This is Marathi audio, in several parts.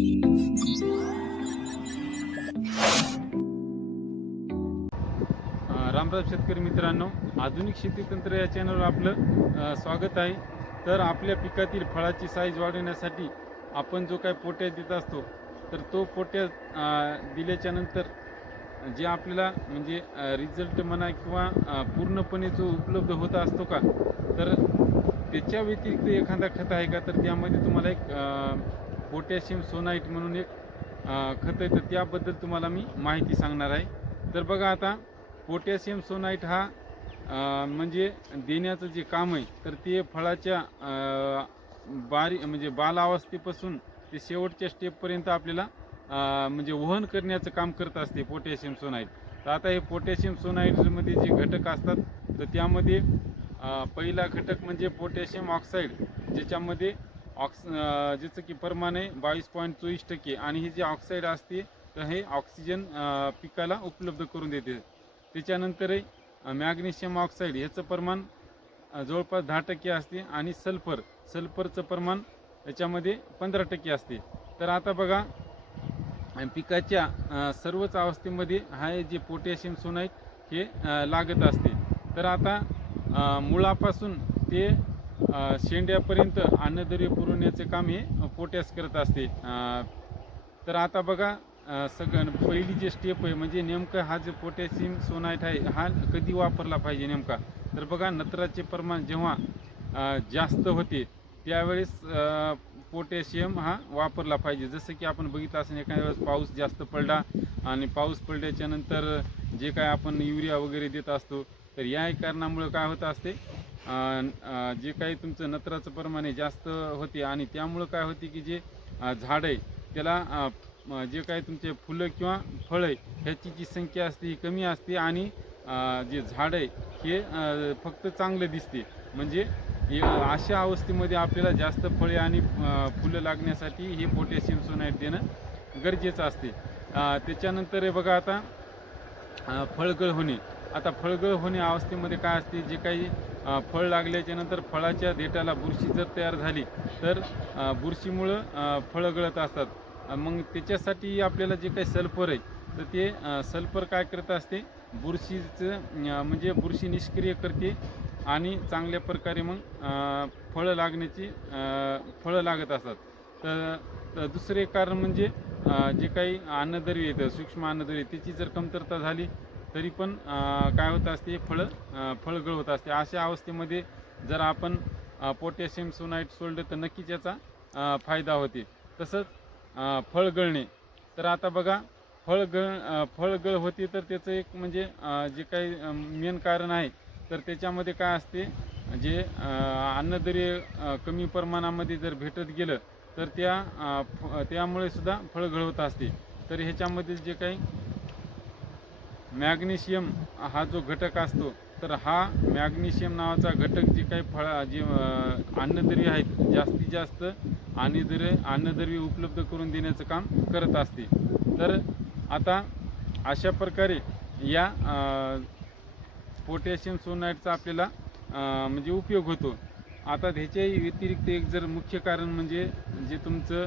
रामराव रामराम शेतकरी मित्रांनो आधुनिक शेती तंत्र या चॅनलवर आपलं स्वागत आहे. तर आपल्या पिकातील फळाची साईज वाढवण्यासाठी आपण जो काय पोट्या देत असतो तर तो पोट्या दिल्याच्यानंतर दिल्याच्या नंतर जे आपल्याला म्हणजे रिझल्ट म्हणा किंवा पूर्णपणे जो उपलब्ध होत असतो का तर त्याच्या व्यतिरिक्त एखादा खत आहे का? तर त्यामध्ये तुम्हाला एक पोटॅशियम सोनाईट म्हणून एक खतं खत तर त्याबद्दल तुम्हाला मी माहिती सांगणार आहे. तर बघा आता पोटॅशियम सोनाईट हा म्हणजे देण्याचं जे काम आहे तर ते फळाच्या बारी म्हणजे बालावस्थेपासून ते शेवटच्या स्टेपपर्यंत आपल्याला म्हणजे वहन करण्याचं काम करत असते पोटॅशियम सोनाईट. तर आता हे पोटॅशियम सोनाईटमध्ये जे घटक असतात तर त्यामध्ये पहिला घटक म्हणजे पोटॅशियम ऑक्साईड ज्याच्यामध्ये ऑक्स अ, ज्याचं की प्रमाण आहे बावीस पॉईंट चोवीस टक्के. आणि हे जे ऑक्साईड असते तर हे ऑक्सिजन पिकाला उपलब्ध करून देते. त्याच्यानंतर मॅग्नेशियम ऑक्साईड ह्याचं प्रमाण जवळपास दहा टक्के असते. आणि सल्फर सल्फरचं प्रमाण याच्यामध्ये पंधरा टक्के असते. तर आता बघा पिकाच्या सर्वच अवस्थेमध्ये हा जे पोटॅशियम सोनाईट हे लागत असते. तर आता मुळापासून ते शेंड्यापर्यंत अन्नद्रव्य पुरवण्याचे काम हे पोट्यास करत असते. तर आता बघा सगळं पहिली जी स्टेप आहे म्हणजे नेमकं हा जो पोटॅशियम सोनाईट आहे हा कधी वापरला पाहिजे नेमका? तर बघा नत्राचे प्रमाण जेव्हा जास्त होते त्यावेळेस पोटॅशियम हा वापरला पाहिजे. जसं की आपण बघितलं असेल एखाद्या वेळेस पाऊस जास्त पडला आणि पाऊस पडल्याच्यानंतर जे काय आपण युरिया वगैरे देत असतो तर या कारणामुळे काय होत असते जे काही तुमचं नत्राचं प्रमाण आहे जास्त होते आणि त्यामुळं काय होते की जे झाड आहे त्याला जे काही तुमचे फुलं किंवा फळ आहे ह्याची जी संख्या असते ही कमी असते आणि जे झाड आहे हे फक्त चांगलं दिसते. म्हणजे अशा अवस्थेमध्ये आपल्याला जास्त फळे आणि फुलं लागण्यासाठी हे पोटॅशियम सोनाईट देणं गरजेचं असते. त्याच्यानंतर हे बघा आता फळगळ होणे. आता फळगळ होणे अवस्थेमध्ये काय असते? जे काही फळ लागल्याच्या नंतर फळाच्या देठाला बुरशी जर तयार झाली तर बुरशीमुळं फळं गळत असतात. मग त्याच्यासाठी आपल्याला जे काही सल्फर आहे तर ते सल्फर काय करत असते? बुरशीचं म्हणजे बुरशी निष्क्रिय करते आणि चांगल्या प्रकारे मग फळं लागण्याची फळं लागत असतात. तर तर दुसरे कारण म्हणजे जे काही अन्नद्रव्य येतं सूक्ष्म अन्नद्रव्य त्याची जर कमतरता झाली तरी पण काय होत असते फळं फळ फळगळ होत असते. अशा अवस्थेमध्ये जर आपण पोटॅशियम सोनाईट सोडलं तर नक्कीच याचा फायदा होते. तसंच फळ गळणे तर आता बघा फळ गळ फळ गळ होते तर त्याचं एक म्हणजे जे काही मेन कारण आहे तर त्याच्यामध्ये काय असते जे अ, अन्नद्रव्य कमी प्रमाणामध्ये जर भेटत गेलं तर त्या फ- त्यामुळे सुद्धा फळगळ होत असते. तर ह्याच्यामध्ये जे काही मॅग्नेशियम हा जो घटक असतो तर हा मॅग्नेशियम नावाचा घटक जे काही फळ जे अन्नद्रव्य आहेत जास्तीत जास्त अन्नद्रव्य अन्नद्रव्य उपलब्ध करून देण्याचं काम करत असते. तर आता अशा प्रकारे या पोटॅशियम सोनाईटचा आपल्याला म्हणजे उपयोग होतो. आता ह्याच्या व्यतिरिक्त एक जर मुख्य कारण म्हणजे जे तुमचं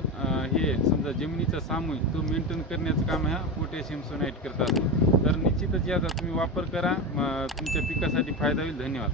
हे समजा जमिनीचा सामूहिक तो मेंटेन करण्याचं काम ह्या पोटॅशियम सोनाईट करत असतो तर निश्चितच याचा तुम्ही वापर करा. तुमच्या पिकासाठी फायदा होईल. धन्यवाद.